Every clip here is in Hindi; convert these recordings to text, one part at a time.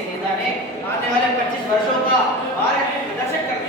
के नेता ने आने वाले 25 वर्षों का भारत प्रदर्शन करने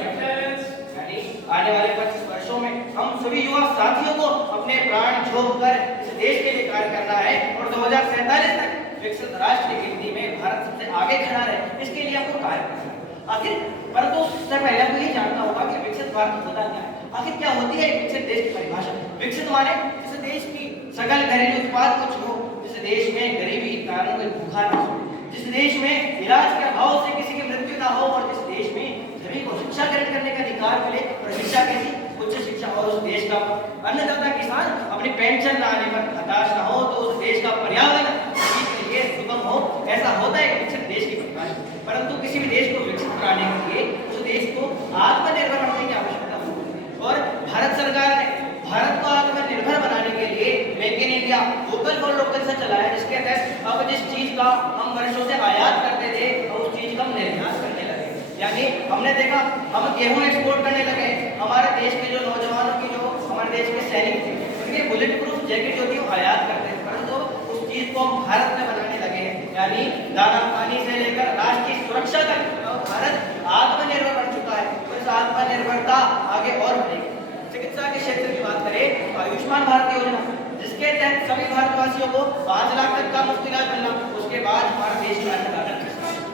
यानी आने वाले 25 वर्षों में हम सभी युवा साथियों को अपने प्राण झोंक कर इस देश के लिए कार्य करना है और 2047 तक विकसित राष्ट्र की गिनती में भारत सबसे आगे खड़ा रहे, इसके लिए हमको कार्य करना है। आखिर परंतु उससे पहले आपको ये जानना होगा कि विकसित भारत होता क्या है। आखिर क्या होती है विकसित देश की परिभाषा? विकसित माने जिस देश की सकल घरेलू उत्पाद कुछ हो, जिस देश में गरीबी के कारण कोई भूखा ना हो, जिस देश में इलाज के अभाव से किसी की मृत्यु ना हो और जिस देश में सभी को शिक्षा ग्रहण करने का अधिकार मिले और शिक्षा कैसी उच्च शिक्षा और उस देश का अन्नदाता किसान अपनी पेंशन न आने पर हताश ना हो, तो उस देश का पर्यावरण के लिए सुगम हो, ऐसा होता है विकसित देश की परिभाषा। परंतु किसी भी देश को विकसित कराने के लिए उस देश को आत्मनिर्भर बनने की आवश्यकता होती है और भारत सरकार ने भारत को आत्मनिर्भर बनाने के लिए make in India vocal for local से चलाया, जिसके तहत अब जिस चीज का हम वर्षों से आयात करते थे अब उस चीज का हम निर्यात करने लगे। यानी हमने देखा हम गेहूं एक्सपोर्ट करने लगे, हमारे देश के जो नौजवानों की जो हमारे देश के सैनिक थे उनके बुलेट प्रूफ जैकेट जो थी वो आयात करते थे, परंतु उस चीज को हम भारत में बनाने लगे हैं। यानी दाना पानी से लेकर राष्ट्र की सुरक्षा तक भारत आत्मनिर्भर बन चुका है और इस आत्मनिर्भरता आगे और बढ़ेगी। चिकित्सा के क्षेत्र की बात करें तो आयुष्मान भारत योजना, जिसके तहत सभी भारतवासियों को 5 लाख तक का मुफ्त इलाज मिलना, उसके बाद हमारा देश का अन्नदाता,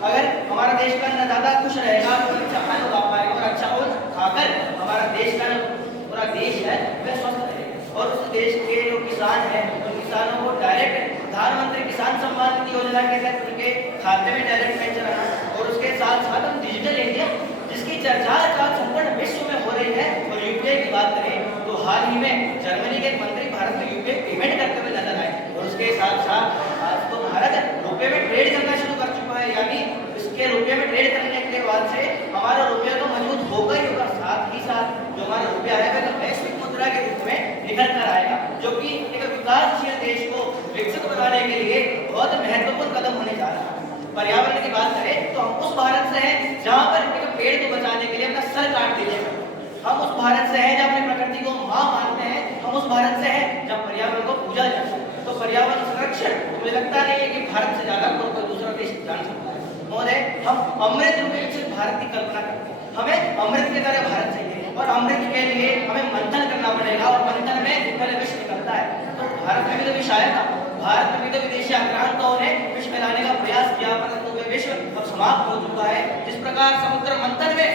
अगर हमारा देश का अन्नदाता खुश रहेगा तो अच्छा अन्न उगा पाएगा और अच्छा अन्न खाकर हमारा देश का पूरा देश है वह स्वस्थ रहेगा और उस देश के जो किसान है उन किसानों को डायरेक्ट प्रधानमंत्री किसान सम्मान निधि योजना के तहत उनके खाते में डायरेक्ट पेंशन आना और उसके साथ साथ हम डिजिटल इंडिया जिसकी चर्चा संपूर्ण विश्व में हो रही है और यूपीआई की बात करें तो हाल ही में जर्मनी के मंत्री भारत में यूपीआई पेमेंट करते हुए नजर आए और उसके साथ साथ आज तो भारत रुपए में ट्रेड करना शुरू कर चुका है। यानी इसके रुपए में ट्रेड करने के बाद से हमारा रुपया तो मजबूत होगा ही होगा, साथ ही साथ जो हमारा रुपया है वह वैश्विक मुद्रा के रूप में निकल कर आएगा, जो कि एक विकासशील देश को विकसित बनाने के लिए बहुत महत्वपूर्ण कदम होने जा रहा है। पर्यावरण की बात करें तो हम उस भारत से हैं जहां पर एक पेड़ को बचाने के लिए अपना सर काट दीजिएगा, हम उस भारत से हैं जहां अपनी प्रकृति को मां मानते हैं, हम उस भारत से हैं जहां पर्यावरण को पूजा जाता है। तो पर्यावरण संरक्षण मुझे लगता नहीं है कि भारत से ज्यादा कोई दूसरा देश जान सकता है। महोदय, हम अमृत रूपी विकसित भारत की कल्पना करते हैं, हमें अमृत की तरह भारत चाहिए और अमृत के लिए हमें मंथन करना पड़ेगा और मंथन में पहले विष निकलता है। तो भारत में भी तो विष आया था, भारत में भी तो विदेशी आक्रांताओं ने विष फैलाने का प्रयास किया, परंतु वह विष अब समाप्त हो चुका है। जिस प्रकार समुद्र मंथन में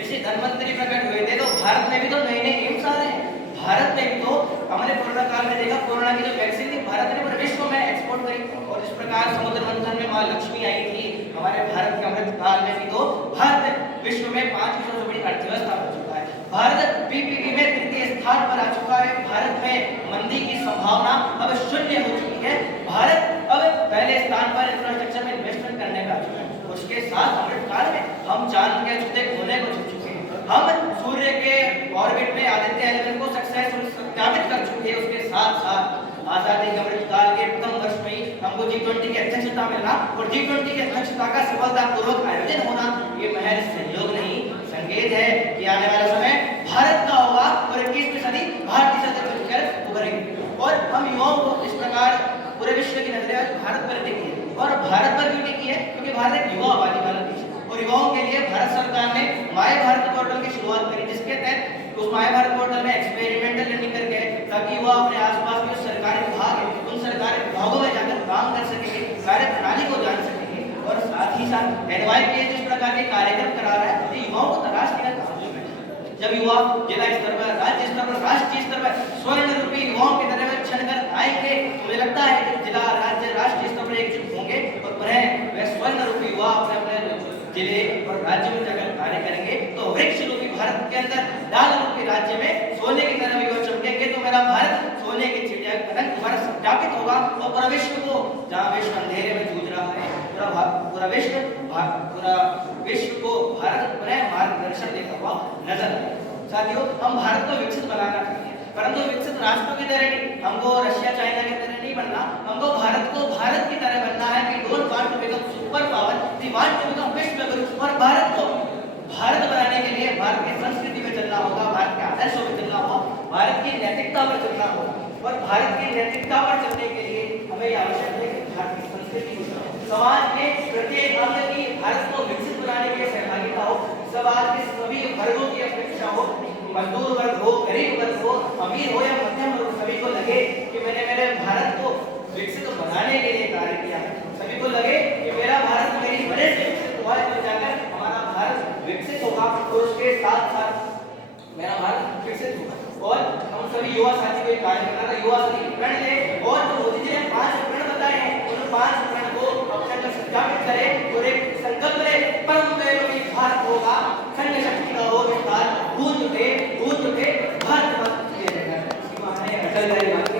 ऋषि धन्वंतरी प्रकट हुए थे तो भारत में भी तो नए नए एम्स आ रहे हैं। भारत में भी तो हमने कोरोना काल में देखा, कोरोना की जो वैक्सीन थी भारत ने पूरे विश्व में एक्सपोर्ट करी और इस प्रकार समुद्र मंथन में मां लक्ष्मी आई थी। हमारे भारत के अमृत काल में भी तो भारत विश्व में 5वीं सबसे बड़ी अर्थव्यवस्था बन चुका है। भारत पीपीपी में तृतीय स्थान पर आ चुका है। भारत में मंदी की संभावना अब शून्य हो चुकी है। भारत अब पहले स्थान पर इंफ्रास्ट्रक्चर में इन्वेस्टमेंट करने का चुका है। उसके साथ अमृत काल में हम चांद के जूते खोने को चुक चुके हैं, हम सूर्य के ऑर्बिट में आदित्य 11 को सक्सेसफुल सत्यापित कर चुके हैं। उसके साथ साथ आजादी के अमृत काल के प्रथम वर्ष में ही हमको G20 की अध्यक्षता मिलना और G20 की अध्यक्षता का सफलतापूर्वक आयोजन होना ये महज सहयोग नहीं संकेत है कि आने वाला समय भारत का होगा और 21वीं सदी भारतीय सदी बनकर उभरेगी। और हम युवाओं को इस प्रकार पूरे विश्व की नजरें आज भारत पर टिकी है और भारत पर भी टिकी है क्योंकि भारत एक युवा आबादी वाला देश है और युवाओं के लिए भारत सरकार ने माय भारत पोर्टल की शुरुआत करी, जिसके तहत उस माय भारत पोर्टल में एक्सपेरिमेंटल लर्निंग करके ताकि युवा अपने आसपास के जो सरकारी विभाग है उन सरकारी विभागों में जाकर काम कर सकेंगे, कार्य प्रणाली को जान सकेंगे और साथ ही साथ एनवाईपीएस जिस प्रकार के कार्यक्रम करा रहा है तो युवाओं को तलाश किया जब युवा जिला स्तर पर, राज्य स्तर पर, राष्ट्रीय स्तर पर स्वर्ण रूपी युवाओं की तरह क्षण कर आएंगे, मुझे लगता है कि जिला, राज्य, राष्ट्रीय स्तर पर एकजुट होंगे और पुनः वह स्वर्ण रूपी युवा अपने अपने जिले और राज्य में जाकर कार्य करेंगे तो वृक्ष रूपी भारत के अंदर लाल रूपी राज्य में सोने की तरह युवा चमकेंगे तो मेरा भारत सोने की चिड़िया का रंग तुम्हारा सत्यापित होगा और पूरा विश्व को, जहाँ विश्व अंधेरे में जूझ रहा है, पूरा विश्व को भारत पुनः मार्गदर्शन देता हुआ नजर आए। साथियों, हम भारत को विकसित बनाना चाहिए परंतु विकसित राष्ट्रों की तरह नहीं, हमको रशिया चाइना की तरह नहीं बनना, हमको भारत को भारत की तरह बनना है। We don't want to become super power, we want to become विश्व गुरु। और भारत को भारत बनाने के लिए भारत की संस्कृति में चलना होगा, भारत के आदर्शों में चलना होगा, भारत की नैतिकता पर चलना होगा और भारत की नैतिकता पर चलने के लिए हमें आवश्यक है कि भारत की संस्कृति समाज में प्रत्येक अंग की सब आज के सभी वर्गों की अपेक्षा हो, मजदूर वर्ग हो, गरीब वर्ग हो, अमीर हो या मध्यम वर्ग, सभी को लगे कि मैंने मेरे भारत को विकसित बनाने के लिए कार्य किया है। सभी को लगे कि मेरा भारत मेरी वजह से विकसित हुआ है, तो जाकर हमारा भारत विकसित होगा और उसके साथ साथ मेरा भारत विकसित होगा। और हम सभी युवा साथी को कार्य करना था, युवा साथी प्रण ले। और जो मोदी जी ने 5 प्रण बताए हैं, उन 5